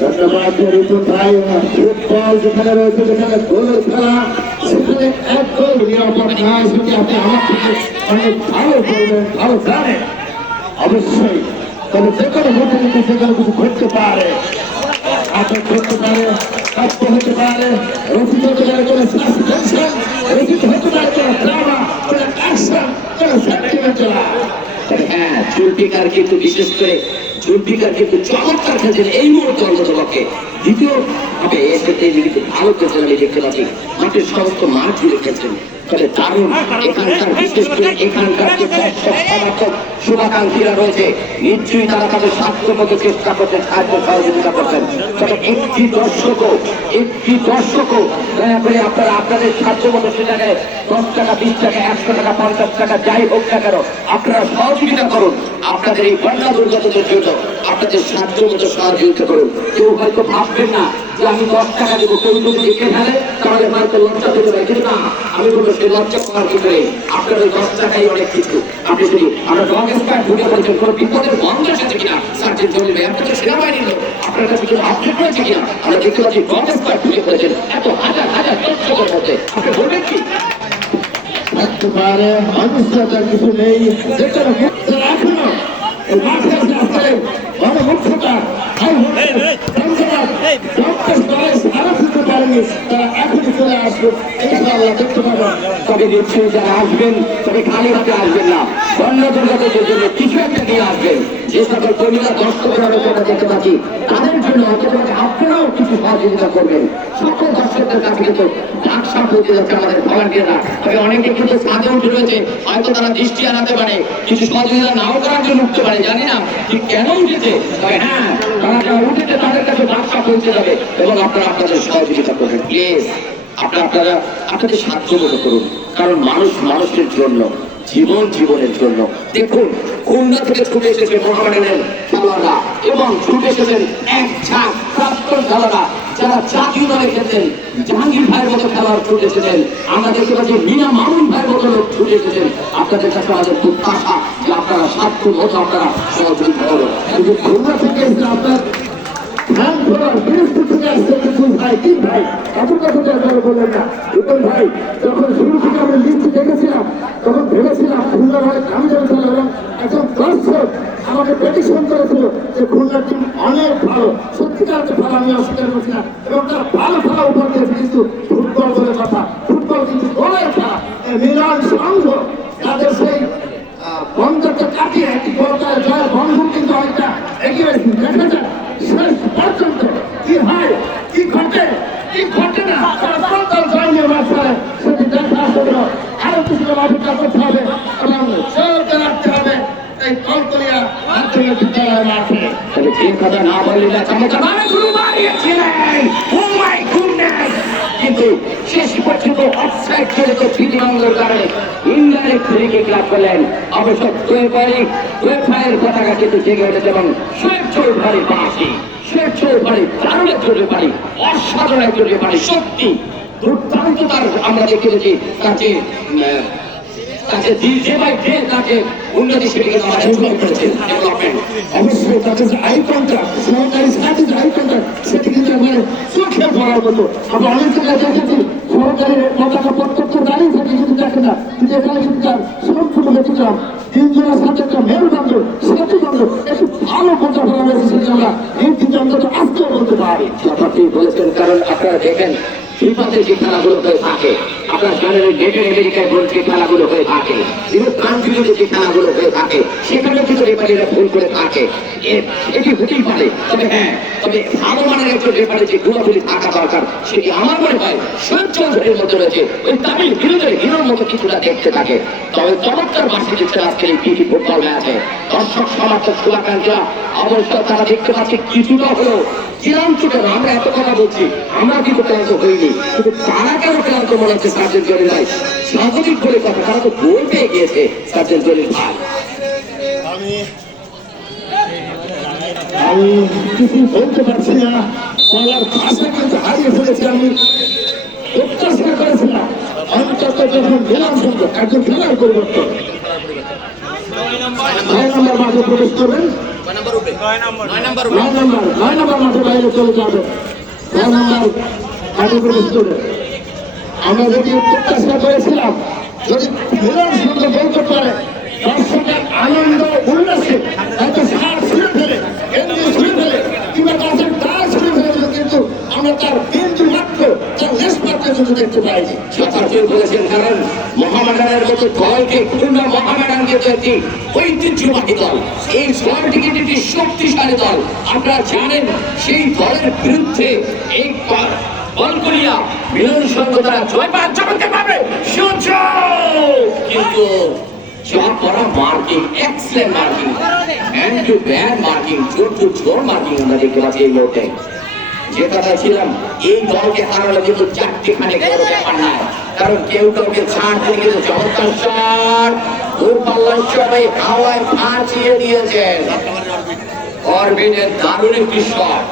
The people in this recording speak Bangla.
ধন্যবাদ রিপন ভাই। ফুটবল যেখানে রয়েছে, যেখানে গোলের খেলা, সেখানে এক গোল নিরাপদ না যদি আপনি আমার থেকে অনেক ভালো করবেন, ভালো জানেন অবশ্যই। তবে যে কোনো মুহূর্তে কিন্তু সেখানে কিছু ঘটতে পারে, আটক করতে পারে, কাপ্য হতে পারে, রচিত হতে পারে কোনো সাসপেনশন, রচিত হতে পারে কোনো ড্রামা, কোনো অ্যাকশন, কোনো সেন্টিমেন্টাল। হ্যাঁ, জুলফিকার কিন্তু বিশেষ করে জুলফিকার কিন্তু চমৎকার খেলছেন এই মুহূর্তে অন্ততপক্ষে। দ্বিতীয় ভাবে এক্ষেত্রে কিন্তু ভালো খেলছেন আমি দেখতে পাচ্ছি, মাঠের সমস্ত মাঠ জুড়ে খেলছেন। তবে দারুণ এখানকার বিশেষ করে এখানকার যে দর্শক সমর্থক শুভাকাঙ্ক্ষীরা রয়েছে, নিশ্চয়ই তারা তাদের স্বাস্থ্য মতো চেষ্টা করছেন, সাহায্য সহযোগিতা করছেন। তবে একটি দর্শকও দয়া করে আপনারা আপনাদের সাহায্য মতো সেটাকে 10 টাকা, 20 টাকা, 100 টাকা, 50 টাকা যাই হোক না কেন আপনারা সহযোগিতা করুন। আপনাদের এই বন্যা দুর্গতদের জন্য আপনাদের সাহায্য মতো সহযোগিতা করুন। কেউ হয়তো ভাববেন না যে আমি 10 টাকা দেবো, কেউ যদি দেখে ফেলে তাহলে হয়তো লজ্জা পেতে পারে, কিন্তু না, আমি বলবো সেই লজ্জা পাওয়ার কি করে, আপনার ওই 10 টাকাই অনেক কিছু। আপনি যদি আমরা রঙের ঢুকে পড়েছেন কোনো বিপদের বন্ধ এসেছে কিনা, সার্জেন্ট জরুরি আপনি তো সেনাবাহিনীর লোক, আপনার কাছে কিছু আপডেট হয়েছে কিনা, আমরা দেখতে পাচ্ছি রঙের ঢুকে পড়েছেন এত হাজার হাজার দর্শকের মধ্যে, আপনি বলবেন কি থাকতে পারে অনিশ্চয়তার কিছু নেই। যেখানে এখনো এই মাঠে আসতে গণমুখ্যতা সারা দিতে পারেনি, তারা এখনই চলে আসবে, ইনশাআল্লাহ দেখতে পাবেন। তবে নিশ্চয়ই যারা আসবেন তবে খালি হাতে আসবেন না, বন্য দুর্গতদের জন্য কিছু একটা নিয়ে আসবেন। যে সকল কর্মীরা দর্শকরা রয়েছে দেখতে পাচ্ছি তাদের জন্য অন্তত আপনারাও কিছু সহযোগিতা করবেন। সকল দর্শকদের কাছে কিন্তু ডাকসাপ হতে যাচ্ছে আমাদের ভলান্টিয়াররা। তবে অনেকে কিন্তু সাথে উঠে রয়েছে, হয়তো তারা দৃষ্টি আনাতে পারে, কিছু সহযোগিতা নাও করার জন্য উঠতে পারে, জানি না ঠিক কেন উঠেছে। তবে হ্যাঁ, তারা যারা উঠেছে তাদের কাছে ডাকসাপ পৌঁছে যাবে এবং আপনারা আপনাদের সহযোগিতা করবেন। প্লিজ আপনারা আপনাদের সাহায্য মনে করুন, কারণ মানুষ মানুষের জন্য, জীবন জীবনের জন্য। দেখুন খুলনা থেকে ছুটে এসেছে মোহামেডানের খেলোয়াড়রা এবং ছুটে এসেছেন এক ঝাঁক প্রাক্তন খেলোয়াড়রা যারা জাতীয় দলে খেলছেন। জাহাঙ্গীর ভাইয়ের মতো খেলোয়াড় ছুটে এসেছেন, আমরা দেখতে পাচ্ছি মিনা মামুন ভাইয়ের মতো লোক ছুটে এসেছেন। আপনাদের কাছে আমাদের খুব আশা যে আপনারা সাধ্য মতো আপনারা সহযোগিতা করুন। কিন্তু খুলনা থেকে আপনার ধান ধরার বিরুদ্ধে থেকে আসছে বিপুল ভাই, তিন ভাই এত কথা দরকার বললেন না। বিপুল ভাই যখন শুরু থেকে আমরা লিস্ট দেখেছিলাম তখন ভেবেছিলাম খুলনা ভাই আমি যাবেন, এবং একজন দর্শক আমাকে পেটিশন করেছিল যে খুলনার টিম অনেক ভালো, সত্যিকার ভালো, আমি অস্বীকার করছি না, এবং তারা ভালো খেলা উপর দিয়েছে। কিন্তু ফুটবল বলে কথা, ফুটবল কিন্তু দলের খেলা, মিলন সংঘ তাদের সেই বন্ধটা কাটিয়ে একটি পর্যায়ে জয়ের বন্ধন কিন্তু অনেকটা এগিয়ে দেখা যায়। শেষ পর্যন্ত কি হয়, কি ঘটে, কি ঘটে না, দল জয় নির্মাণ করে সেটি দেখার জন্য আরো কিছু অভিজ্ঞতা করতে হবে এবং জোরকে রাখতে হবে এই কলকলিয়া মাধ্যমিক বিদ্যালয়ের মাঠে। তবে ঠিক কথা না বললে না চমৎকার কিন্তু শেষ পর্যন্ত অফসাইড জড়িত বিধিভঙ্গের কারণে ইংল্যান্ডের ফ্রি কিক লাভ করলেন। অবশ্য ওয়েফায়ের পতাকা কিন্তু জেগে উঠেছে এবং শোয়েব চৌধুরীর বাঁশি, শোয়েব চৌধুরী দারুণ একজন রেফারি, অসাধারণ একজন রেফারি, সত্যি দুর্দান্ত তার আমরা দেখতে পেয়েছি তাকে তাকে উন্নতি সেটিকে ডেভেলপমেন্ট। অবশ্যই তাদের যে আই কন্ট্রাক্ট, সরকারি সাথে যে আই কন্ট্রাক্ট সেটি কিন্তু আমার চোখে পড়ার মতো। আমরা অনেক জায়গায় দেখেছি সরকারি পতাকা প্রত্যক্ষ দাঁড়িয়ে থাকে কিন্তু দেখে না, কিন্তু এখানে কিন্তু তার সম্পূর্ণ দেখেছিলাম তিনজনের সাথে একটা মেলবন্ধ, সেতুবন্ধ, একটু ভালো কথা বলা হয়েছে, সেটি আমরা এই তিন অন্তত আজকেও বলতে পারি। আপনি বলেছেন, কারণ আপনারা দেখেন ফিফাতে যে খেলাগুলো হয়ে থাকে, আপনার জানেন ডেটের আমেরিকায় যে খেলাগুলো হয়ে থাকে, ইউরোপ কান্ট্রিতে যে খেলাগুলো হয়ে থাকে, সেখানেও কিন্তু রেফারিরা ভুল করে থাকে, এটি হতেই পারে। তবে হ্যাঁ, তবে ভালো মানের একজন রেফারি যে গুণাবলী থাকা দরকার সেটি আমার মনে হয় শোয়েব চৌধুরীর মধ্যে রয়েছে। ওই তামিল হিরোর মতো কিছুটা দেখতে থাকে। তবে চমৎকার বাসি দিচ্ছে আজকের এই প্রীতি ফুটবল ম্যাচে। দর্শক সমর্থক শুভাকাঙ্ক্ষীরা অবশ্য তারা দেখতে পাচ্ছে কিছুটা হলো ক্লান্ত কেন, আমরা এত কথা বলছি, আমরা কিন্তু ক্লান্ত হইনি, কিন্তু তারা কেন ক্লান্ত মনে হচ্ছে সার্জেন্ট জলিল ভাই? স্বাভাবিক বলে কথা, তারা তো গোল পেয়ে গিয়েছে সার্জেন্ট জলিল ভাই। আমি কিছু বলতে পারছি না, বলার ভাষা কিন্তু হারিয়ে ফেলেছি। আমি প্রত্যাশা করেছিলাম অন্তত যখন গেলাম শুনবো একজন খেলার পরিবর্তন 6 নম্বর মাঠে প্রবেশ করবেন। নয় নম্বর মাঠে বাইরে চলে যাবে। 9 নম্বর ক্যাটাগরি স্টুডেন্ট। আমরা যদি প্রত্যাশা করেছিলাম যদি মিলন সুন্দর বলতে পারে দর্শকের আনন্দ উল্লাসে হয়তো সার ছুঁড়ে ফেলে কেন্দ্র ছুঁড়ে ফেলে কিংবা গাছের ডাল ছুঁড়ে ফেলে, কিন্তু আমরা তার বিন্দু মাত্র তার লেশ মাত্র কিন্তু দেখতে পাইনি। যথার্থই বলেছেন, কারণ মোহামেডানের মতো দলকে খুলনা মোহামেডান কিন্তু একটি ঐতিহ্যবাহী দল, এই দলটি কিন্তু একটি শক্তিশালী দল। আপনারা জানেন সেই দলের বিরুদ্ধে এই বল করিয়া মিলন সংঘ তারা জয় পাচ্ছে পাবে কিন্তু যা করা marking, excellent marking, hand to band marking, জোর টু জোর মার্কিং আমরা দেখতে পাচ্ছি এই মুহূর্তে। যে কথা ছিলাম এই দলকে হারালে কিন্তু 4টি বড় ব্যাপার নাই, কারণ কেউ কাউকে ছাড় দিয়ে কিন্তু চমৎকার শট দূরপাল্লার সবাই হাওয়ায় ফাঁচিয়ে দিয়েছেন। অরবিনের দারুণ একটি শট।